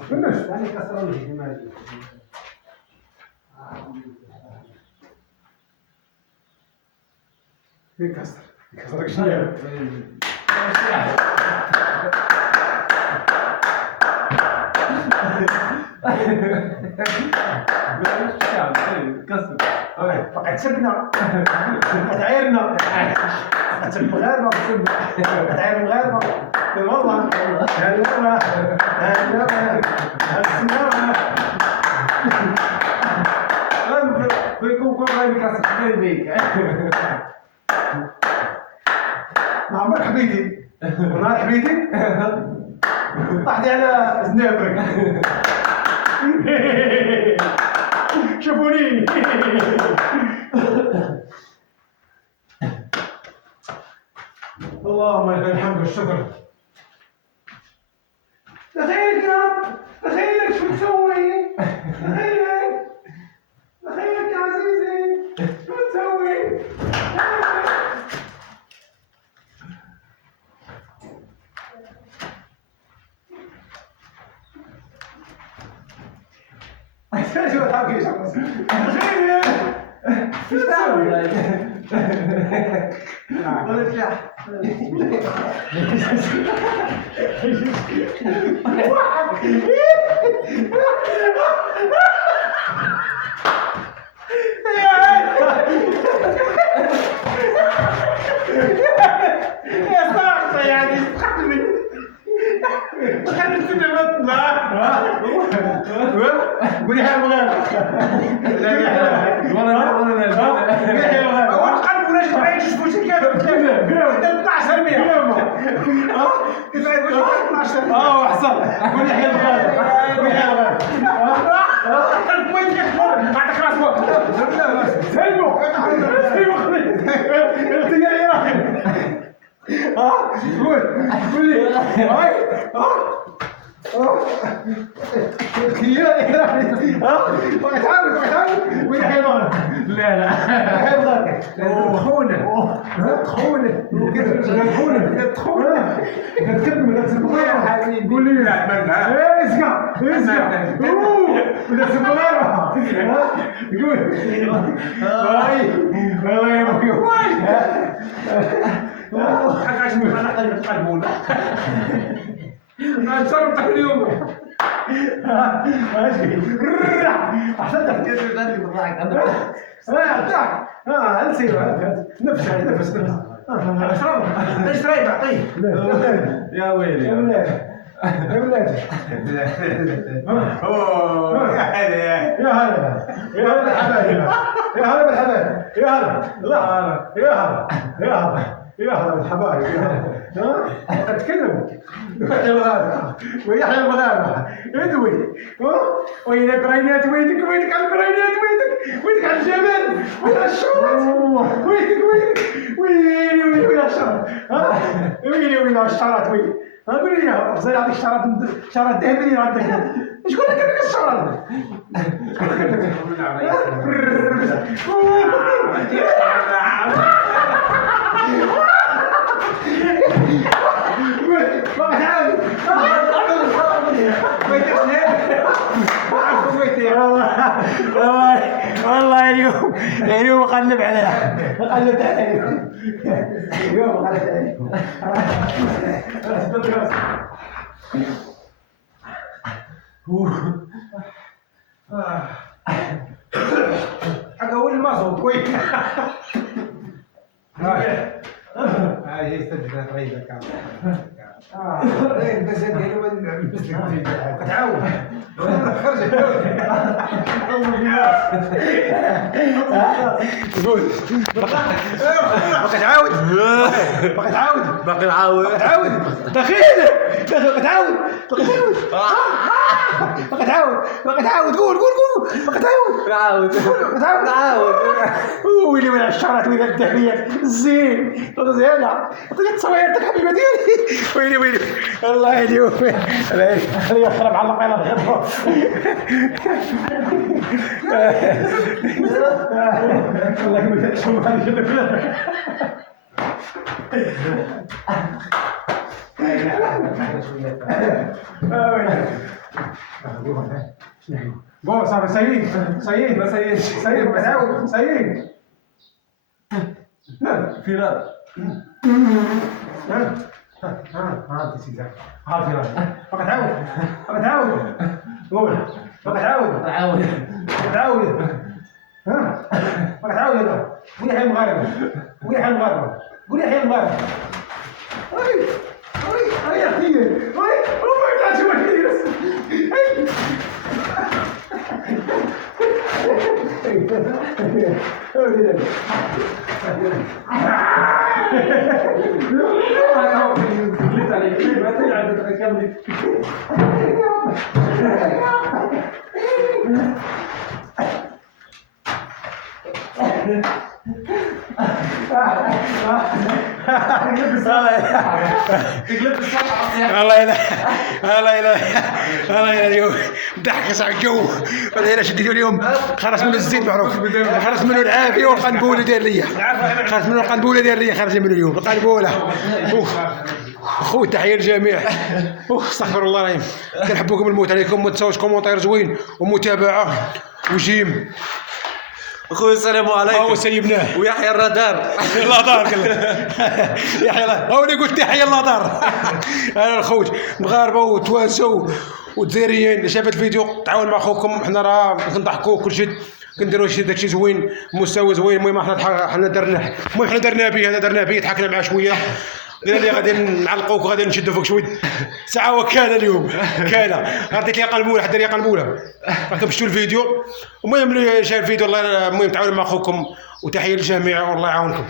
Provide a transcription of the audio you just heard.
فهمتش يعني كسروا لي كما في كسر شنو كسر بقيت سبنا بقيت عايرنا بقيت المغاربه بقيت عاير المغاربه والله هلا ويكون كل غير كاسر بيك مع مرحبيتي مرحبيتي طحتي على زنابرك شوفوني اللهم لك الحمد والشكر دخيلك يا رب دخيلك شو تسوي دخيلك دخيلك يا عزيزي شو تسوي شو تحكي شو دخيلك شو تسوي ولا تلاح يا صاحبي يعني خلي السنة مطلع قولي يا مغاربة والله قلب ولا شو عايش شو كذا 12 مية احسن قولي يا مغاربة قولي يا مغاربة قلب وين يكبر بعد خلاص سلموا قول لي هاي تعال وين حيوان لا لا حيوان خونه خونه خونه تكمل يا حبيبي قول لي لا اسمع ولا سمعنا قول هاي والله يا ابوي حقاش من انا قلبي تقلبونا ما شربت اليوم ماشي احسنت كيف بدي بضحك انا اضحك انسي نفس اشرب ايش رايك اعطيه يا ويلي يا ولاد اوه يا هلا يا هلا بالحبايب يا هلا بالحبايب يا هلا لا يا هلا يا هلا يا هلا بالحبايب ها اتكلم يحيى الغابة ويحيى الغابة ادوي وينك رينات وينك على الكرينات وينك على الجبل وين على الشرط وين على الشرط ها وين على الشرط وين قول لي يا زي هذيك شرط ذهبي عندك شكون اللي كان لك الشرط والله اليوم اقلب عليها قلبت عليها اليوم قلبت عليها حاجه اقول المازوت كويس هاي استجدت ريدة كامل بس ديالي وين كتعاود خرج قول باقي تعاود باقي نعاود دخيلك كتعاود باقي تعاود قول باقي تعاود ويلي وين الشعرات وين الذهبيات زين زينة طيب صويرتك حبيبة ديالي ويلي الله اليوم اللي يخرب على القيلة الغضب الله ما تشوف هذه كلها قول صافي سيد ما سيدش سيد بتعاود سيد فراغ ها سيدي ها فراغ فقط تعاود قول فقط تعاود ها فقط تعاود يلا قول يا حي المغاربة قول يا حي المغاربة وي يا اخي وي ما تعرفش واش ندير قلت عليك ما تلعب تركبني الله اليوم ضحك على الجو والله الا شديتو اليوم خرج منه الزيت معروف خرج منه العافيه والقنبوله داير ليا خرج منه القنبوله داير ليا خرج منه اليوم القنبوله خويا تحيه للجميع استغفر الله العظيم كنحبوكم الموت عليكم ما تنساوش كومونتير زوين ومتابعه وجيم اخويا السلام عليكم هو سيبناه ويحيى الرادار الله دار يحيى الله هو اللي قلت تحيه الله دار انا الخوت مغاربه وتوانسه والجزائريين اللي شاف الفيديو تعاون مع خوكم حنا راه كنضحكوا كل شيء كنديروا داكشي زوين مستوى زوين المهم حنا درناه المهم حنا درناه به ضحكنا معاه شويه قلنا لي غادي نعلقوك وغادي نشدوا فيك شويه ساعه وكاله اليوم كاله عطيت لي قنبوله حتى لي قنبوله راكم شفتوا الفيديو المهم اللي شاف الفيديو الله المهم تعاونوا مع خوكم وتحيه للجميع والله يعاونكم.